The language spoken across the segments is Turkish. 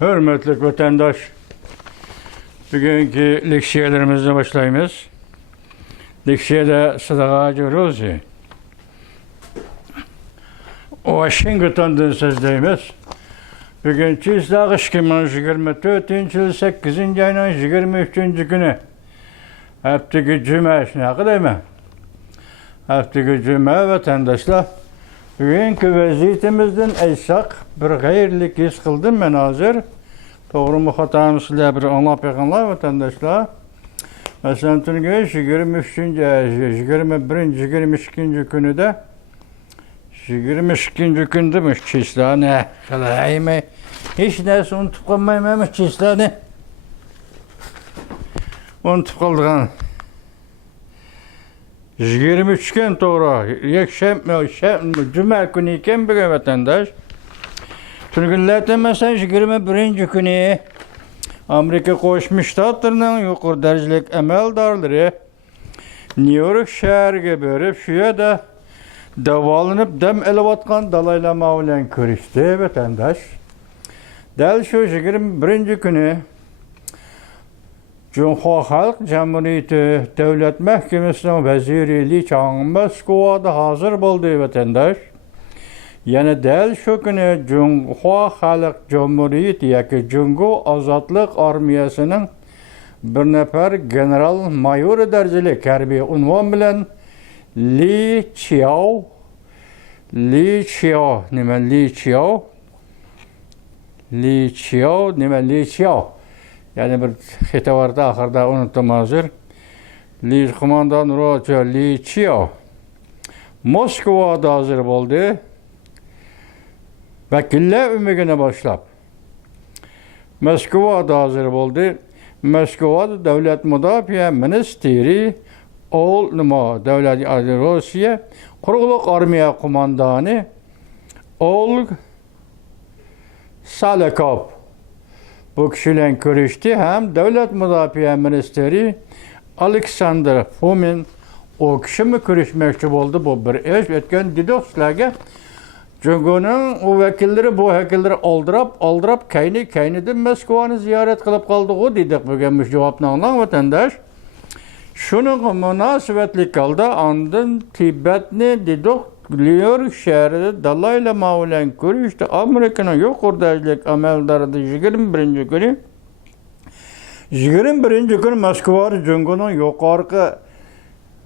Hürmetli vatandaş, bugünkü leksiyelerimizle başlayımız. Leksiyede Sıdıka Cüruzi. Washington'dan sözdeyimiz. Bugün çizgi kış 2024 yıl 8. ayının 23. günü. Haftaki cuma şuna değil mi? Haftaki cuma vatandaşlar. Bugünkü vaziyetimizden aysak bir gayirlik his kıldım ben hazır. Doğru mu hatamı sizler bir anlap yakınlar vatandaşlar. Mesela tünge 23. 21. 22. günü de 22. gündemiş çizgiler ne? Şalayım hiç neyse unutup kalmayayım çizgiler ne? Unutup kaldıgan. 23 gün doğru. Cuma günü iken bir vatandaş. Türkünlerden mesela 21. günü Amerika Koşmuş Ştatlarının yukarı derecelik emeldarları New York şehirge börüp şuya da davalanıp dem elevatkan dalaylama olan körüştü vatandaş. Del şu 21. günü Cumhuriyet Halk Cumhuriyeti Devlet Mahkemesi'nin veziri Li Chang-Moskva'da hazır buldu vatandaş. Yani del şu günü Cumhuriyet Halk Cumhuriyeti yaki Cungo Azatlık Armiyası'nın bir nefer general mayor dereceli kerbi unvan bilen Li Qiao yani bir hita vardı ahırda unuttum hazır. Li kumandan Roger Li Qiao Moskova'da hazır oldu. Vekiller ümüğüne başlap. Moskova'da hazır oldu. Moskova'da Devlet Müdafiye Ministeri Devlet Rusya Kuruluk Armiya Kumandanı Olg Salakov bu kişiyle görüştü. Hem Devlet Müdafiye Ministeri Alexander Fomin o kişi mi görüşmekçi oldu bu bir eş etken didoslarga Cungo'nun o vekilleri bu vekilleri aldırıp kayni de Moskova'nı ziyaret kılıp kaldı o dedik bugünmüş cevapını anlayan vatandaş. Şunun münasebetli kaldı andın Tibet'ni dedik New şehri dalayla maulen görüştü. Amerika'nın yok oradaylık ameldarı 21. günü. 21. gün Moskova Cungo'nun yukarı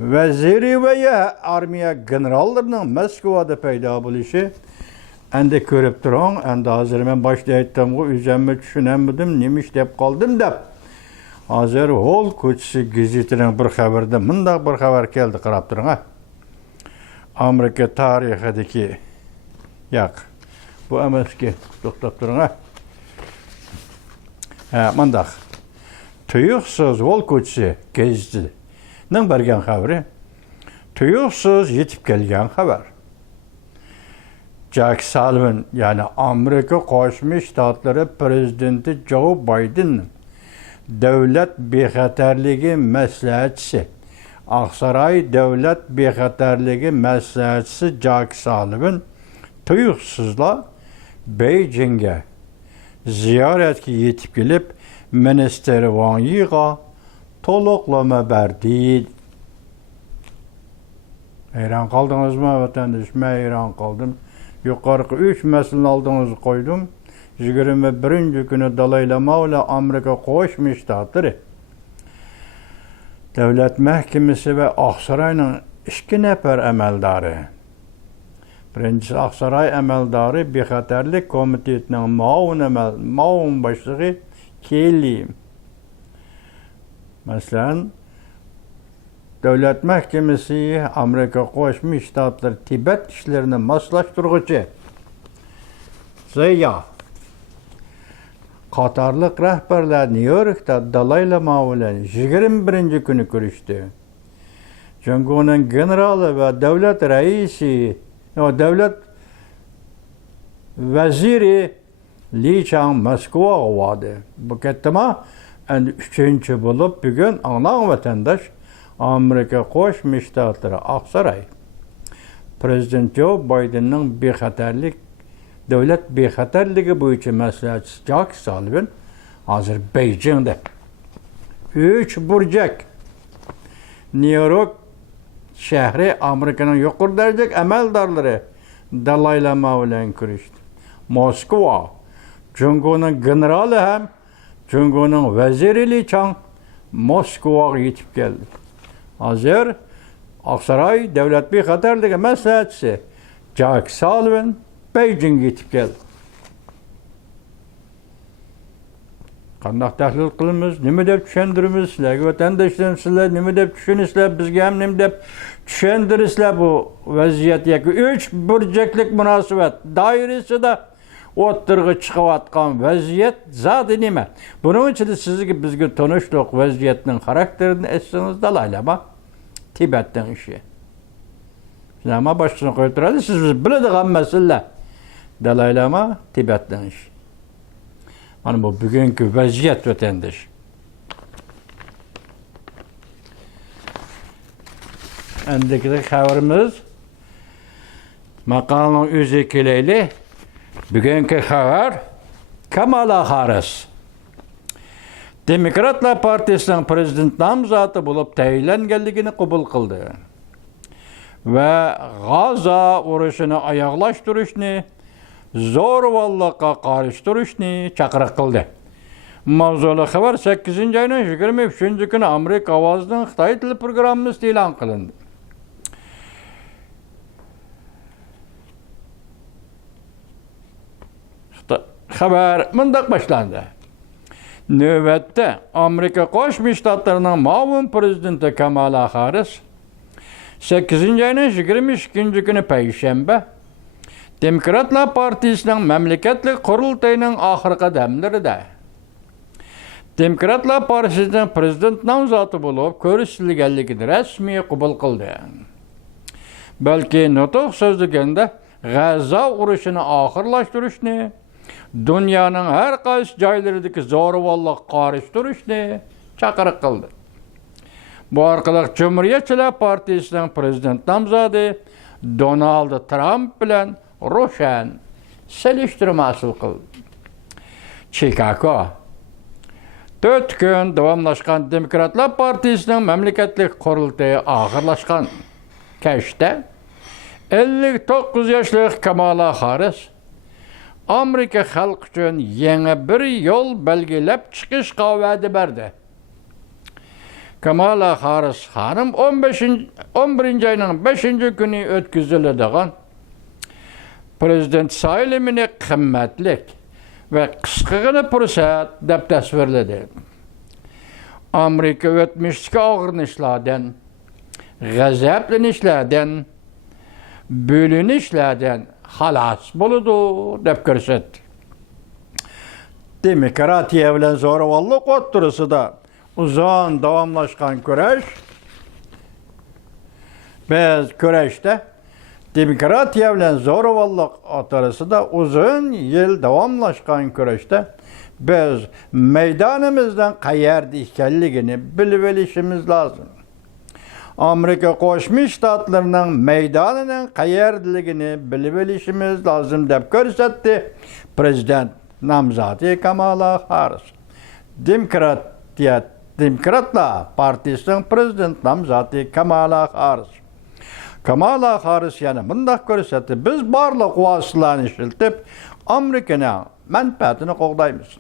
veziri veya armiya generallarının Moskova'da peyda buluşu ende görüp duran, ende hazır ben başta ettim o üzerime düşünemedim, nemiş deyip kaldım da hazır ol küçüsü gazetinin bir haberde mındak bir haber geldi qarab durun ha. Amerika tarihideki yak bu emeski to'xtab turun ha. Mındak tuyuqsiz ol küçüsü gazeti Nın bergen haberi, tuyuqsiz yetip kelgen haber. Jack Sullivan, yani Amerika Qo'shma Shtatlari Prezidenti Joe Biden, Devlet Bexatarligi Maslahatchisi, Aqsaray Devlet Bexatarligi Maslahatchisi Jack Sullivan, tuyuqsizla Beijing'e ziyaretga yetip kelib, Minister Wang Yi'ga to'liqlama berdi. Hayran kaldınız mı vatandaş? Ben hayran kaldım. Yukarı 3 meseleni aldığınızı koydum. 21. günü dalaylama ile Amerika Qo'shma Shtatları Devlet Mahkemesi ve Aqsaray'ın 2 nefer emeldarı. Birincisi Aqsaray emeldarı Bexatarlik Komitetinin maun başlığı Kelly. Mesela Devlet Mahkemesi Amerika Qo'shma Shtatları Tibet işlerini maslaştırıcı Zeya Katarlık rehberler New York'ta dalaylama ile 21. günü görüştü. Cungo'nun generalı ve devlet reisi, devlet veziri Li Chang-Moskva vardı. Bu kettima üçüncü bulup bugün ana vatandaş Amerika Qo'shma Shtatları Aqsaray Prezident Joe Biden'ın bexatarlik Devlet bexatarligi bo'yicha maslahatchisi Jack Sullivan hozir Beijingda 3 burjak New York shahri Amerikaning yuqori darajadagi amaldorlari Dalay Lama bilan ko'rishdi. Moskva Jungoning generali ham Jungoning vaziri Li Chang Moskvaga yetib keldi. Hozir Oqsaroy davlat bexatarligi maslahatchisi Jack Sullivan Beijingga yetib keldi. Qanday tahlil qilamiz, nima deb tushuntiramiz, sizlarga vatandoshlar sizlar nima deb tushunasizlar, bizga ham nima deb tushuntirsizlar bu vaziyat yoki 3 burjaklik munosabat doirasida o'ttirg'i chiqayotgan vaziyat zodi nima? Buning ichida sizga bizga tanishliq vaziyatning xarakterini aytsangiz dalaylama Tibetning ishi. Nima boshini qo'yib turadi, siz biladigan masala dalaylama Tibetning ishi. Mana bu bugungi vaziyat vatandosh. Endiki xabarimiz maqolning o'zi kelayli. Bugungi xabar Kamala Harris Demokratlar partiyasining prezident nomzodi bo'lib tayinlanganligini qabul qildi va G'azo urushini oyoqlashtirishni zo'ravonlikqa qarshi turishni chaqiriq qildi. Mavzuli xabar 8-oyning 23-kuni Amerika ovozining Xitoy tili programmasi e'lon qilindi. Xabar mundaq boshlandi. Navbatda Amerika Qo'shma Shtatlarining muavin prezidenti Kamala Harris 8-oyning 22-kuni payshanba Demokratlar partiyasining mamlakatlik qurultayining oxirgi damlarida Demokratlar partiyasining prezident nomzodi bo'lib ko'rsatilganligini rasmiy qabul qildi. Balki nutq so'zlaganda G'azo urushini oxirlashtirishni, dunyoning har qaysi joylaridagi zo'ravonlik qarshi turishni chaqiriq qildi. Bu orqali Cumhuriyetchilar partiyasining prezident nomzodi Donald Trump bilan ro'shan selishtirma hosil qildi. Chicago 4 kun davomlashgan Demokratlar partiyasining mamlakatlik qurultayi oxirlashgan kashda 59 yoshli Kamala Harris Amerika xalq uchun yangi bir yo'l belgilab chiqishga va'da berdi. Kamala Harris xonim 11-oyning 5-kuni o'tkaziladigan prezident saylimini qimmatlik va qisqagina fursat deb tasvirladi. Amerika o'tmishdagi og'rinishlardan, g'azablanishlardan, bo'linishlardan xalos bo'ladi deb ko'rsatdi. Demokratiya bilan zo'ravonlik o'rtasida uzun davomlashgan kurash, biz kurashda demokratiya bilan zo'ravonlik o'rtasida uzun yil davomlashgan kurashda biz maydonimizdan qayerda ekanligini bilib olishimiz lozim. Amerika Qo'shma Shtatlarining maydonining qayerdaligini bilib olishimiz lozim deb ko'rsatdi prezident nomzodi Kamala Harris. Demokratlar partiyasining prezident nomzodi Kamala Harris. Kamala Harris yana bunday ko'rsatdi, biz barliq vositalarni ishlatib Amerikaning manfaatini qo'g'daymiz.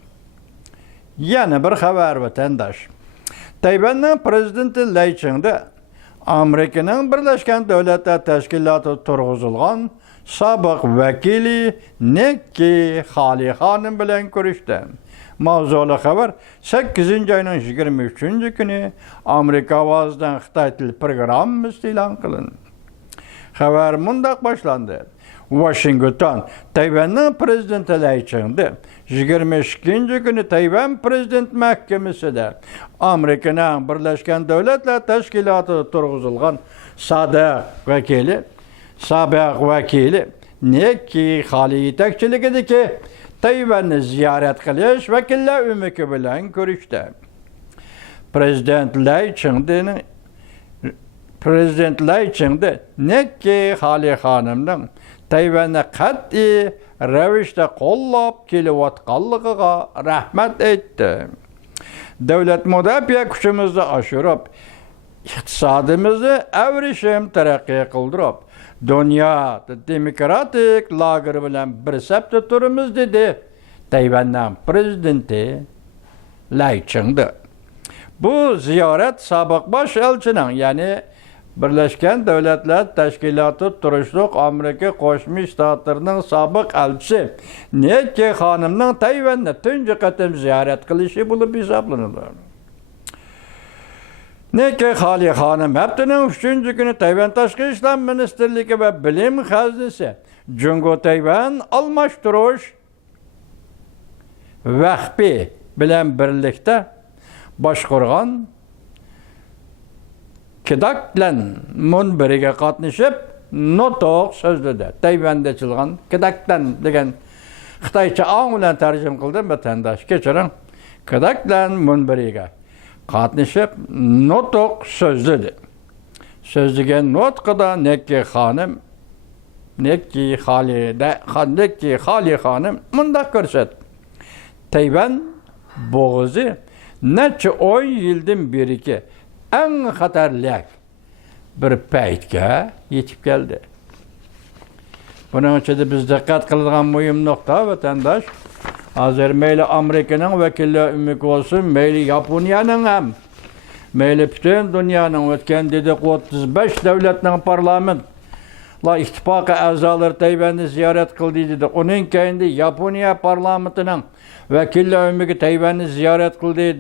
Yana bir xabar vatandosh. Tayvanning prezidenti Lai Chingda Amerikaning Birlashgan Davlatlar Tashkiloti turg'izilgan sobiq vakili Nikki Haley xonim bilan ko'rishdi. Mavzuli xabar 8-oyning 23-kuni Amerika ovozidan Xitoy tili programmasi e'lon qilindi. Xabar mundaq boshlandi. Washington Tayvanning prezidenti Lai Chingda 22-kuni Tayvan prezident mahkamasida Amerikaning Birlashgan Davlatlar Tashkiloti turg'izilgan sobiq vakili Nikki Haley yetakchiligidagi Tayvanni ziyorat qilish vakillar umiki bilan ko'rishdi. Prezident Lai Chingdaning prezidentler içinde Nekki Hali Hanım'ın Tayvan'ı qat'i ravishda qo'llab kelayotganligiga rahmat aytdi. Davlat mudofaa kuchimizni oshirib, iqtisodimizni avrishim taraqqiy qildirib, dunyo demokratik lager bilan bir safda turimiz dedi Tayvan'ın prezidenti Lai Ching-de. Bu ziyorat sobiq bosh elchining, ya'ni Birleşken Devletler Teşkilatı turuşluq Amerika Qo'shma Shtatlarining sobiq elchisi Nekki Hanım'ning Tayvanni tunji qatim ziyorat qilishi bo'lib hisoblanadi. Nekki Hali Hanım haftaning 3-chi kuni Tayvan Tashqi ishlar ministerligi va bilim xazinasi Jungo Tayvan almashtirish vaqfi bilan birlikda boshqargan Kedaklan munbiriga qatnashib, notoq so'zladi. Tayvanda ochilgan Kedaklan degan Xitoycha ong bilan tarjima qildim vatandosh. Kechiring. Kedaklan munbiriga qatnashib, notoq so'zladi. So'zlagan nutqida Nekki Hali Hanım mundaq ko'rsatdi. Tayvan bo'g'izi necha oy yildan beriki en xatarlik bir paytga yetib keldi. Buning ichida biz diqqat qiladigan muhim nuqta vatandosh, hozir mayli Amerikaning vakillari umik bo'lsin, mayli Yaponiyaning ham, mayli butun dunyoning o'tgan dedi 35 davlatning parlamentlar ittifoqi a'zolari Tayvanni ziyorat qildi dedi. Uning keyinda Yaponiya parlamentining vakillar umiki Tayvanni ziyorat qildi.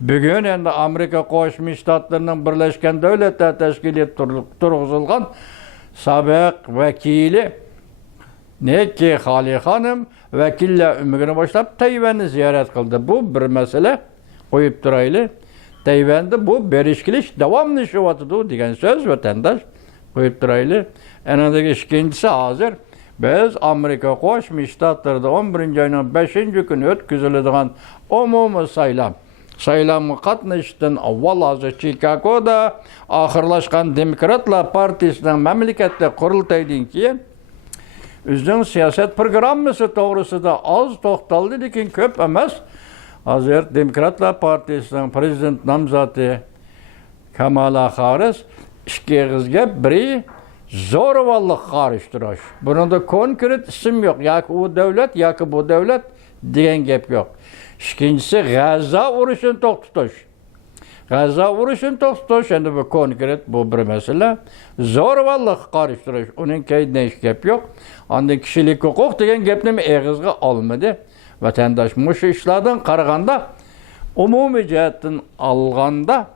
Bugun endi Amerika Qo'shma Shtatlarining Birlashgan Davlatlar Tashkiloti turg'izilgan sobiq vakili Nekki Hali Hanım vakillar umigini boshlab Tayvanni ziyorat qildi. Bu bir masala, qo'yib turaylik. Tayvanda bu berishkilish davomlashyapti degan so'z vatandosh, qo'yib turaylik. Anadagi ikkinchisi hozir biz Amerika Qo'shma Shtatlarida 11-oyning 5-kuni o'tkaziladigan umumiy saylamga qatnashishdan avval hozir Chikagoda oxirlashgan Demokratlar partiyasining mamlakatda qurultaydan keyin o'zining siyosat programmasi to'g'risida oz to'xtaldi, lekin ko'p emas. Hozir Demokratlar partiyasining prezident nomzodi Kamala Harris ikki qizga biri zo'ravonlik qarshi. Buningda konkret ism yo'q, yoki u davlat yoki bu davlat degan gap yo'q. Ikkinchisi G'azzo urushini to'xtatish. G'azzo urushini to'xtatish endi bu konkret, bu bir masala. Zo'ravonlik qarshi, uning kaydidan hech gap yo'q. Ondan kishilik huquq degan gapni og'izga olmadi. Vatandosh mushu ishlardan qaraganda, umumiy jihatdan olganda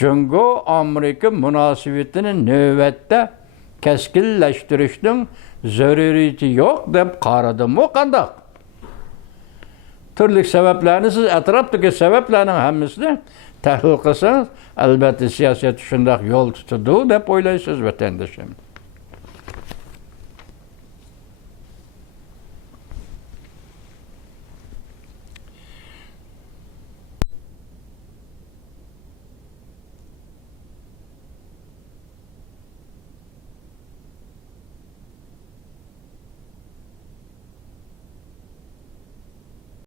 Jungo Amerika munosabatini navbatda keskinlashtirishning zaruriyati yo'q deb qaradim. O qanday? Turli sabablarni siz atrofdagi sabablarning hammasini tahlil qilsangiz, albatta siyosat shunday yo'l tutadi deb o'ylaysiz vatandoshim.